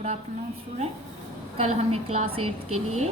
Good afternoon student. कल हमने class 8 के लिए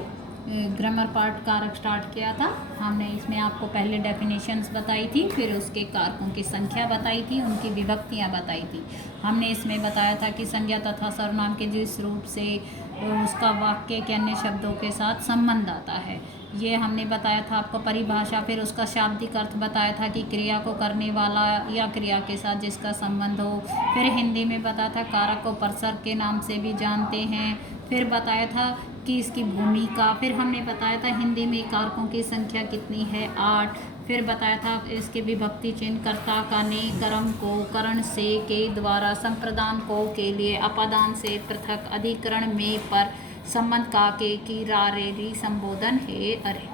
ग्रामर पार्ट कारक स्टार्ट किया था। हमने इसमें आपको पहले डेफिनेशंस बताई थी, फिर उसके कारकों की संख्या बताई थी, उनकी विभक्तियां बताई थी। हमने इसमें बताया था कि संज्ञा तथा सर्वनाम के जिस रूप से उसका वाक्य के अन्य शब्दों के साथ संबंध आता है, ये हमने बताया था आपको परिभाषा। फिर उसका शाब्दिक अर्थ बताया था कि क्रिया को करने वाला या क्रिया के साथ जिसका संबंध हो। फिर हिंदी में बताया था कारक को परसर्ग के नाम से भी जानते हैं। फिर बताया था कि इसकी भूमिका। फिर हमने बताया था हिंदी में कारकों की संख्या कितनी है, 8। फिर बताया था इसके विभक्ति चिन्ह कर्ता का ने, कर्म को, करण से, के द्वारा, संप्रदान को, के लिए, अपादान से, पृथक, अधिकरण में, पर, संबंध का, के, की, रा, रे, री, संबोधन है, अरे।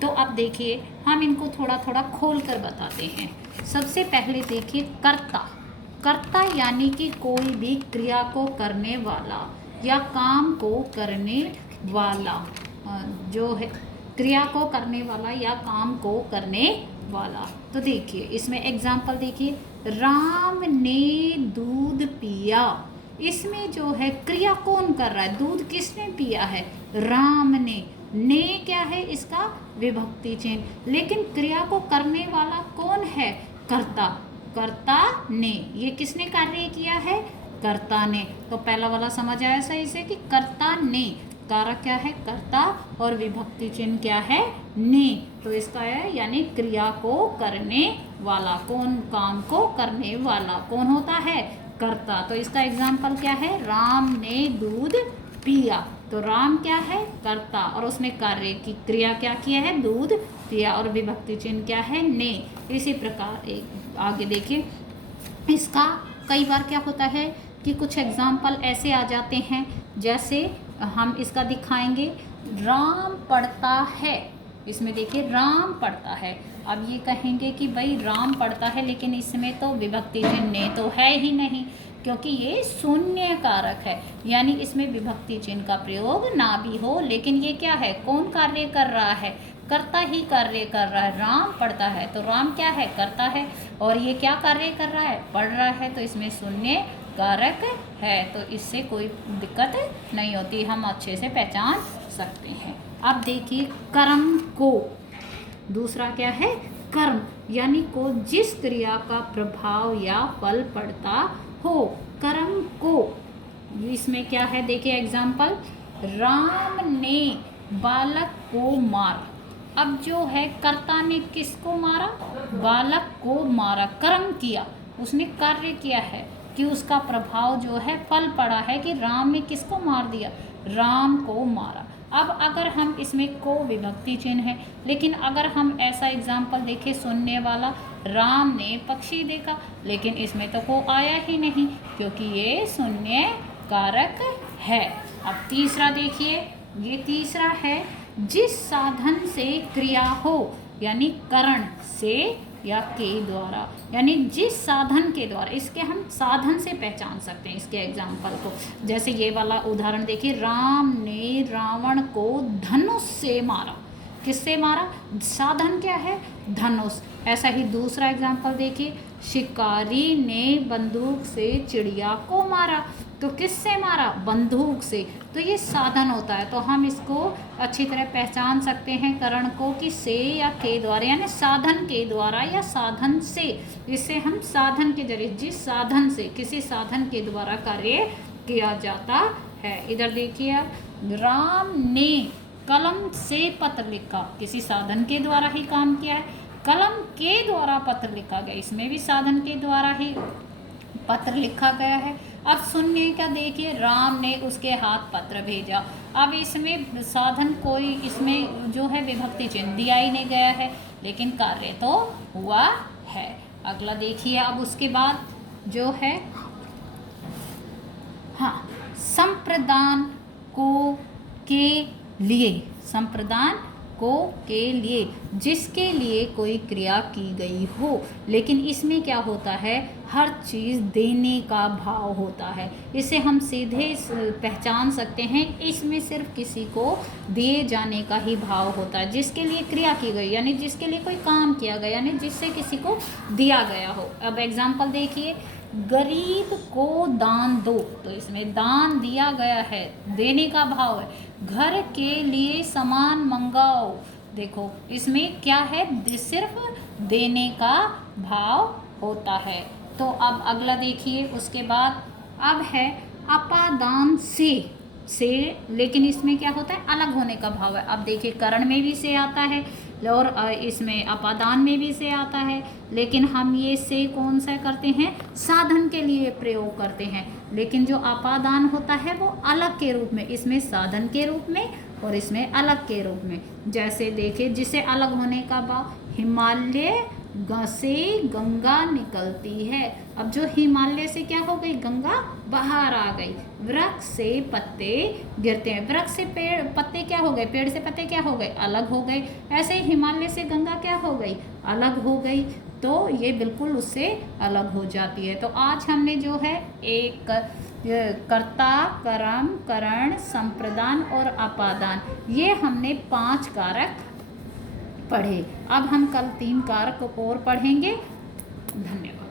तो अब देखिए हम इनको थोड़ा थोड़ा खोल कर बताते हैं। सबसे पहले देखिए कर्ता। कर्ता यानी कि कोई भी क्रिया को करने वाला या काम को करने वाला, जो है क्रिया को करने वाला या काम को करने वाला। तो देखिए इसमें एग्जाम्पल देखिए, राम ने दूध पिया। इसमें जो है क्रिया कौन कर रहा है, दूध किसने पिया है, राम ने क्या है इसका विभक्ति चिन्ह। लेकिन क्रिया को करने वाला कौन है, कर्ता। कर्ता ने, ये किसने कार्य किया है, कर्ता ने। तो पहला वाला समझ आया सही से कि कर्ता ने, कारक क्या है कर्ता और विभक्ति चिन्ह क्या है ने। तो इसका है यानी क्रिया को करने वाला, कौन काम को करने वाला कौन होता है, कर्ता। तो इसका एग्जाम्पल क्या है, राम ने दूध पिया। तो राम क्या है, कर्ता, और उसने कार्य की क्रिया क्या किया है, दूध पिया, और विभक्ति चिन्ह क्या है, ने। इसी प्रकार एक आगे देखिए, इसका कई बार क्या होता है कि कुछ एग्जाम्पल ऐसे आ जाते हैं, जैसे हम इसका दिखाएंगे, राम पढ़ता है। इसमें देखिए राम पढ़ता है। अब ये कहेंगे कि भाई राम पढ़ता है, लेकिन इसमें तो विभक्ति चिन्ह ने तो है ही नहीं, क्योंकि ये शून्य कारक है, यानी इसमें विभक्ति चिन्ह का प्रयोग ना भी हो। लेकिन ये क्या है, कौन कार्य कर रहा है, कर्ता ही कार्य कर रहा है। राम पढ़ता है तो राम क्या है, करता है, और ये क्या कार्य कर रहा है, पढ़ रहा है। तो इसमें शून्य कारक है, तो इससे कोई दिक्कत नहीं होती, हम अच्छे से पहचान सकते हैं। अब देखिए कर्म को, दूसरा क्या है, कर्म यानी को जिस क्रिया का प्रभाव या फल पड़ता हो, कर्म को। इसमें क्या है देखिए एग्जाम्पल, राम ने बालक को मारा। अब जो है कर्ता ने किसको मारा, बालक को मारा, कर्म किया, उसने कार्य किया है कि उसका प्रभाव जो है फल पड़ा है कि राम ने किसको मार दिया, राम को मारा। अब अगर हम इसमें को विभक्ति चिन्ह है, लेकिन अगर हम ऐसा एग्जाम्पल देखें शून्य वाला, राम ने पक्षी देखा, लेकिन इसमें तो को आया ही नहीं, क्योंकि ये शून्य कारक है। अब तीसरा देखिए, ये तीसरा है, जिस साधन से क्रिया हो, यानी करण से या के द्वारा, यानी जिस साधन के द्वारा, इसके हम साधन से पहचान सकते हैं इसके एग्जाम्पल को। जैसे ये वाला उदाहरण देखिए, राम ने रावण को धनुष से मारा। किससे मारा, साधन क्या है, धनुष। ऐसा ही दूसरा एग्जाम्पल देखिए, शिकारी ने बंदूक से चिड़िया को मारा। तो किससे मारा, बंदूक से। तो ये साधन होता है, तो हम इसको अच्छी तरह पहचान सकते हैं करण को कि से या के द्वारा, यानी साधन के द्वारा या साधन से। इससे हम साधन के जरिए, जिस साधन से, किसी साधन के द्वारा कार्य किया जाता है। इधर देखिए आप, राम ने कलम से पत्र लिखा, किसी साधन के द्वारा ही काम किया है। कलम के द्वारा पत्र लिखा गया, इसमें भी साधन के द्वारा ही पत्र लिखा गया है। अब शून्य का देखिए, राम ने उसके हाथ पत्र भेजा। अब इसमें साधन कोई, इसमें जो है विभक्ति चिन्ह दिया ही नहीं गया है, लेकिन कार्य तो हुआ है। अगला देखिए, अब उसके बाद जो है, हाँ, संप्रदान को के लिए, संप्रदान को के लिए, जिसके लिए कोई क्रिया की गई हो। लेकिन इसमें क्या होता है, हर चीज़ देने का भाव होता है। इसे हम सीधे पहचान सकते हैं, इसमें सिर्फ किसी को दिए जाने का ही भाव होता है, जिसके लिए क्रिया की गई, यानी जिसके लिए कोई काम किया गया, यानी जिससे किसी को दिया गया हो। अब एग्जाम्पल देखिए, गरीब को दान दो, तो इसमें दान दिया गया है, देने का भाव है। घर के लिए सामान मंगाओ, देखो इसमें क्या है, सिर्फ देने का भाव होता है। तो अब अगला देखिए, उसके बाद अब है अपादान से, लेकिन इसमें क्या होता है, अलग होने का भाव है। अब देखिए करण में भी से आता है और इसमें अपादान में भी से आता है, लेकिन हम ये से कौन सा करते हैं, साधन के लिए प्रयोग करते हैं। लेकिन जो अपादान होता है वो अलग के रूप में, इसमें साधन के रूप में और इसमें अलग के रूप में। जैसे देखिए जिसे अलग होने का भाव, हिमालय से गंगा निकलती है। अब जो हिमालय से क्या हो गई, गंगा बाहर आ गई। वृक्ष से पत्ते गिरते हैं, वृक्ष से पेड़ पत्ते क्या हो गए, पेड़ से पत्ते क्या हो गए, अलग हो गए। ऐसे ही हिमालय से गंगा क्या हो गई, अलग हो गई। तो ये बिल्कुल उससे अलग हो जाती है। तो आज हमने जो है एक कर्ता, कर्म, करण, संप्रदान और अपादान, ये हमने 5 कारक पढ़े। अब हम कल 3 कारक और पढ़ेंगे। धन्यवाद।